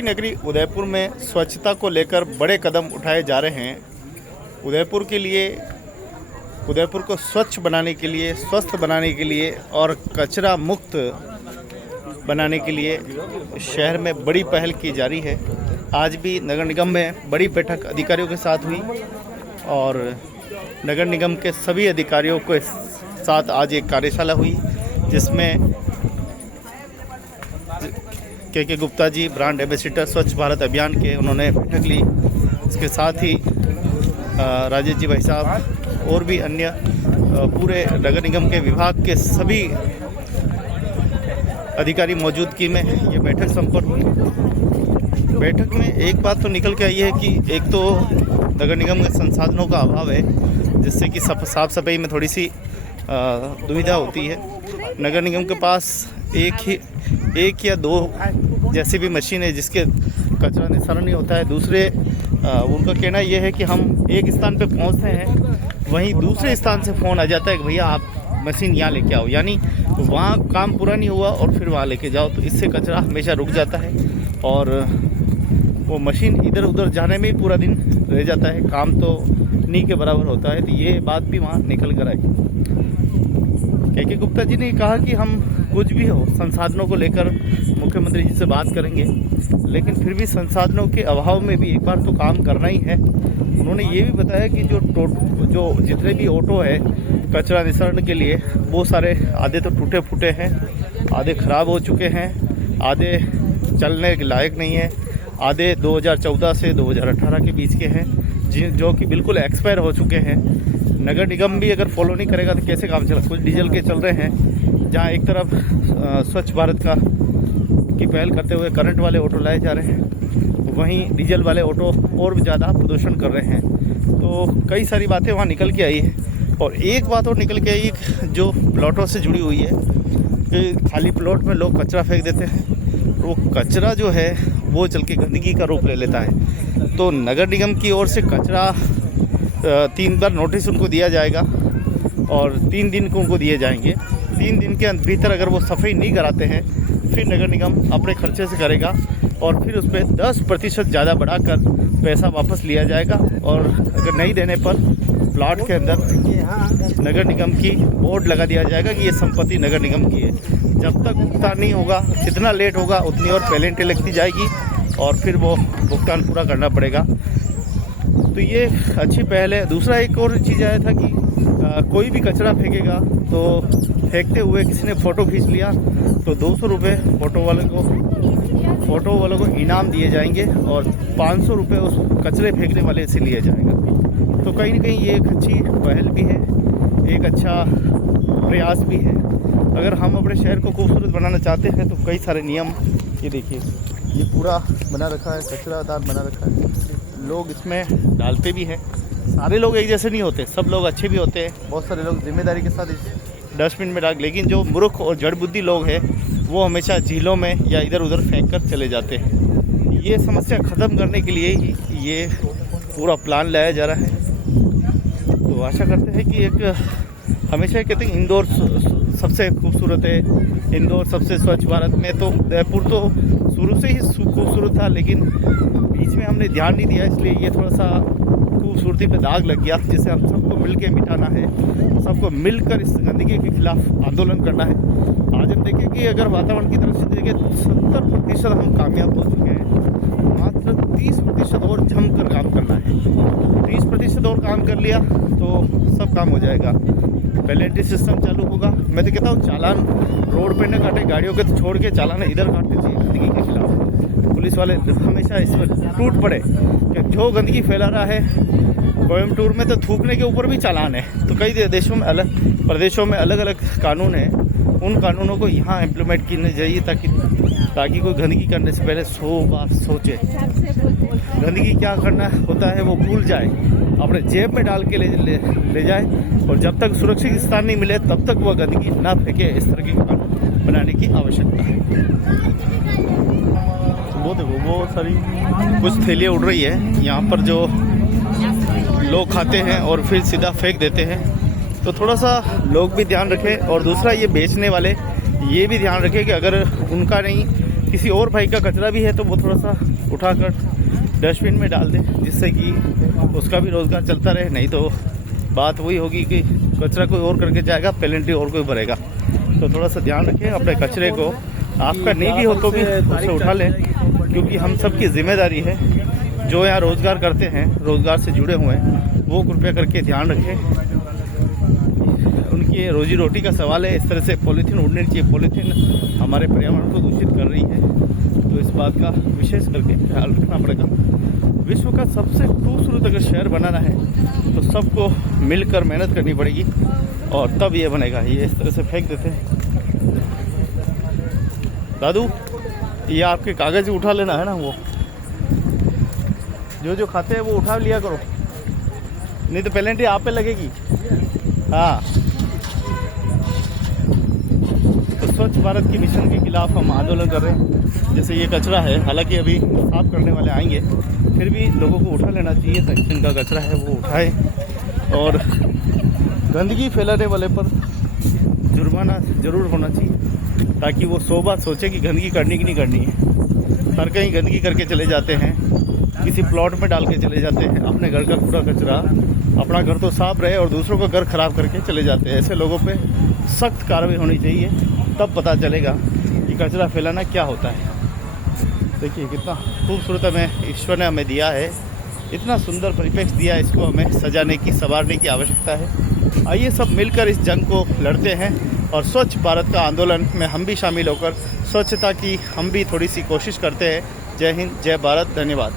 की नगरी उदयपुर में स्वच्छता को लेकर बड़े कदम उठाए जा रहे हैं। उदयपुर के लिए, उदयपुर को स्वच्छ बनाने के लिए, स्वस्थ बनाने के लिए और कचरा मुक्त बनाने के लिए शहर में बड़ी पहल की जा रही है। आज भी नगर निगम में बड़ी बैठक अधिकारियों के साथ हुई और नगर निगम के सभी अधिकारियों के साथ आज एक कार्यशाला हुई, जिसमें के गुप्ता जी ब्रांड एम्बेसडर स्वच्छ भारत अभियान के उन्होंने बैठक ली। इसके साथ ही राजेश जी भाई साहब और भी अन्य पूरे नगर निगम के विभाग के सभी अधिकारी मौजूदगी में ये बैठक संपन्न हुई। बैठक में एक बात तो निकल के आई है कि एक तो नगर निगम के संसाधनों का अभाव है, जिससे कि साफ सफाई में थोड़ी सी दुविधा होती है। नगर निगम के पास एक या दो जैसी भी मशीन है जिसके कचरा निस्तारण नहीं होता है। दूसरे उनका कहना यह है कि हम एक स्थान पे पहुंचते हैं, वहीं दूसरे स्थान से फ़ोन आ जाता है कि भैया आप मशीन यहाँ लेके आओ, यानी वहाँ काम पूरा नहीं हुआ और फिर वहाँ लेके जाओ। तो इससे कचरा हमेशा रुक जाता है और वो मशीन इधर उधर जाने में ही पूरा दिन रह जाता है, काम तो नहीं के बराबर होता है। तो ये बात भी वहाँ निकल कर आई। के गुप्ता जी ने कहा कि हम कुछ भी हो संसाधनों को लेकर मुख्यमंत्री जी से बात करेंगे, लेकिन फिर भी संसाधनों के अभाव में भी एक बार तो काम करना ही है। उन्होंने ये भी बताया कि जो जितने भी ऑटो है कचरा निस्तारण के लिए, वो सारे आधे तो टूटे फूटे हैं, आधे ख़राब हो चुके हैं, आधे चलने के लायक नहीं है, आधे 2014 से 2018 के बीच के हैं, जो कि बिल्कुल एक्सपायर हो चुके हैं। नगर निगम भी अगर फॉलो नहीं करेगा तो कैसे काम चलेगा। कुछ डीजल के चल रहे हैं, जहां एक तरफ स्वच्छ भारत की पहल करते हुए करंट वाले ऑटो लाए जा रहे हैं, वहीं डीजल वाले ऑटो और भी ज़्यादा प्रदूषण कर रहे हैं। तो कई सारी बातें वहाँ निकल के आई है। और एक बात और निकल के आई जो प्लॉटों से जुड़ी हुई है कि खाली प्लॉट में लोग कचरा फेंक देते हैं, वो कचरा जो है वो चल के गंदगी का रूप ले लेता है। तो नगर निगम की ओर से कचरा 3 बार नोटिस उनको दिया जाएगा और 3 दिन को उनको दिए जाएंगे। 3 दिन के भीतर अगर वो सफाई नहीं कराते हैं, फिर नगर निगम अपने खर्चे से करेगा और फिर उस पर 10% ज़्यादा बढ़ाकर पैसा वापस लिया जाएगा। और अगर नहीं देने पर प्लाट के अंदर नगर निगम की बोर्ड लगा दिया जाएगा कि ये संपत्ति नगर निगम की है। जब तक भुगतान नहीं होगा, जितना लेट होगा उतनी और पेनल्टी लगती जाएगी और फिर वो भुगतान पूरा करना पड़ेगा। तो ये अच्छी पहल है। दूसरा एक और चीज़ आया था कि कोई भी कचरा फेंकेगा तो फेंकते हुए किसी ने फ़ोटो खींच लिया तो 200 रुपये फ़ोटो वालों को इनाम दिए जाएंगे और 500 रुपये उस कचरे फेंकने वाले से लिए जाएगा। तो कहीं ना कहीं ये एक अच्छी पहल भी है, एक अच्छा प्रयास भी है। अगर हम अपने शहर को खूबसूरत बनाना चाहते हैं तो कई सारे नियम, ये देखिए ये पूरा बना रखा है, कचरादार बना रखा है, लोग इसमें डालते भी हैं। सारे लोग एक जैसे नहीं होते, सब लोग अच्छे भी होते हैं। बहुत सारे लोग जिम्मेदारी के साथ इस डस्टबिन में डाल, लेकिन जो मूर्ख और जड़ बुद्धि लोग हैं वो हमेशा झीलों में या इधर उधर फेंक कर चले जाते हैं। ये समस्या ख़त्म करने के लिए ही ये पूरा प्लान लाया जा रहा है। तो आशा करते हैं कि एक हमेशा कहते हैं इंदौर सबसे खूबसूरत है, इंदौर सबसे स्वच्छ भारत में, तो उदयपुर तो शुरू से ही खूबसूरत था, लेकिन बीच में हमने ध्यान नहीं दिया, इसलिए ये थोड़ा सा खूबसूरती पे दाग लग गया, जिसे हम सबको मिलकर मिटाना है, सबको मिलकर इस गंदगी के खिलाफ आंदोलन करना है। आज हम देखें कि अगर वातावरण की तरफ से देखें तो 70% हम कामयाब हो चुके हैं, मात्र 30% और जमकर काम करना है। 30% और काम कर लिया तो सब काम हो जाएगा। पेनल्टी सिस्टम चालू होगा। मैं तो कहता हूँ चालान रोड पे न काटे, गाड़ियों के छोड़ के चालान इधर काटने चाहिए गंदगी के खिलाफ। पुलिस वाले हमेशा इसमें टूट पड़े कि जो गंदगी फैला रहा है। कोयम्बटूर में तो थूकने के ऊपर भी चालान है। तो कई देशों में प्रदेशों में अलग अलग कानून हैं, उन कानूनों को यहाँ इम्प्लीमेंट करना चाहिए ताकि कोई गंदगी करने से पहले 100 बार सोचे। गंदगी क्या करना होता है वो भूल जाए, अपने जेब में डाल के ले जाए, और जब तक सुरक्षित स्थान नहीं मिले तब तक वह गंदगी ना फेंके। इस तरह के कानून बनाने की आवश्यकता है। वो देखो वो सारी कुछ थैलियाँ उड़ रही है यहाँ पर, जो लोग खाते हैं और फिर सीधा फेंक देते हैं। तो थोड़ा सा लोग भी ध्यान रखें। और दूसरा ये बेचने वाले ये भी ध्यान रखें कि अगर उनका नहीं किसी और भाई का कचरा भी है तो वो थोड़ा सा उठाकर डस्टबिन में डाल दे, जिससे कि उसका भी रोज़गार चलता रहे। नहीं तो बात वही होगी कि कचरा कोई और करके जाएगा, पेनल्टी और कोई भरेगा। तो थोड़ा सा ध्यान रखें अपने कचरे को, आपका नहीं भी हो तो भी उसे उठा लें, क्योंकि हम सबकी जिम्मेदारी है। जो यहाँ रोज़गार करते हैं, रोज़गार से जुड़े हुए हैं, वो कृपया करके ध्यान रखें, उनकी रोजी रोटी का सवाल है। इस तरह से पॉलीथीन उड़नी चाहिए, पॉलीथीन हमारे पर्यावरण को दूषित कर रही है, तो इस बात का विशेष करके ख्याल रखना पड़ेगा। विश्व का सबसे खूबसूरत अगर शहर बनाना है तो सबको मिलकर मेहनत करनी पड़ेगी और तब ये बनेगा। ये इस तरह से फेंक देते हैं। दादू, ये आपके कागज़ उठा लेना है ना, वो जो खाते हैं वो उठा लिया करो, नहीं तो पेनल्टी आप पे लगेगी। हाँ, तो स्वच्छ भारत की मिशन के खिलाफ हम आंदोलन कर रहे हैं। जैसे ये कचरा है, हालांकि अभी साफ करने वाले आएंगे, फिर भी लोगों को उठा लेना चाहिए। जिनका कचरा है वो उठाए, और गंदगी फैलाने वाले पर जुर्माना ज़रूर होना चाहिए, ताकि वो 100 बार सोचे कि गंदगी करनी कि नहीं करनी है। हर कहीं गंदगी करके चले जाते हैं, किसी प्लॉट में डाल के चले जाते हैं अपने घर का पूरा कचरा। अपना घर तो साफ रहे और दूसरों का घर खराब करके चले जाते हैं। ऐसे लोगों पे सख्त कार्रवाई होनी चाहिए, तब पता चलेगा कि कचरा फैलाना क्या होता है। देखिए कितना खूबसूरत हमें ईश्वर ने हमें दिया है, इतना सुंदर परिप्रेक्ष्य दिया है, इसको हमें सजाने की, संवारने की आवश्यकता है। आइए सब मिलकर इस जंग को लड़ते हैं और स्वच्छ भारत का आंदोलन में हम भी शामिल होकर स्वच्छता की हम भी थोड़ी सी कोशिश करते हैं। जय हिंद, जय भारत, धन्यवाद।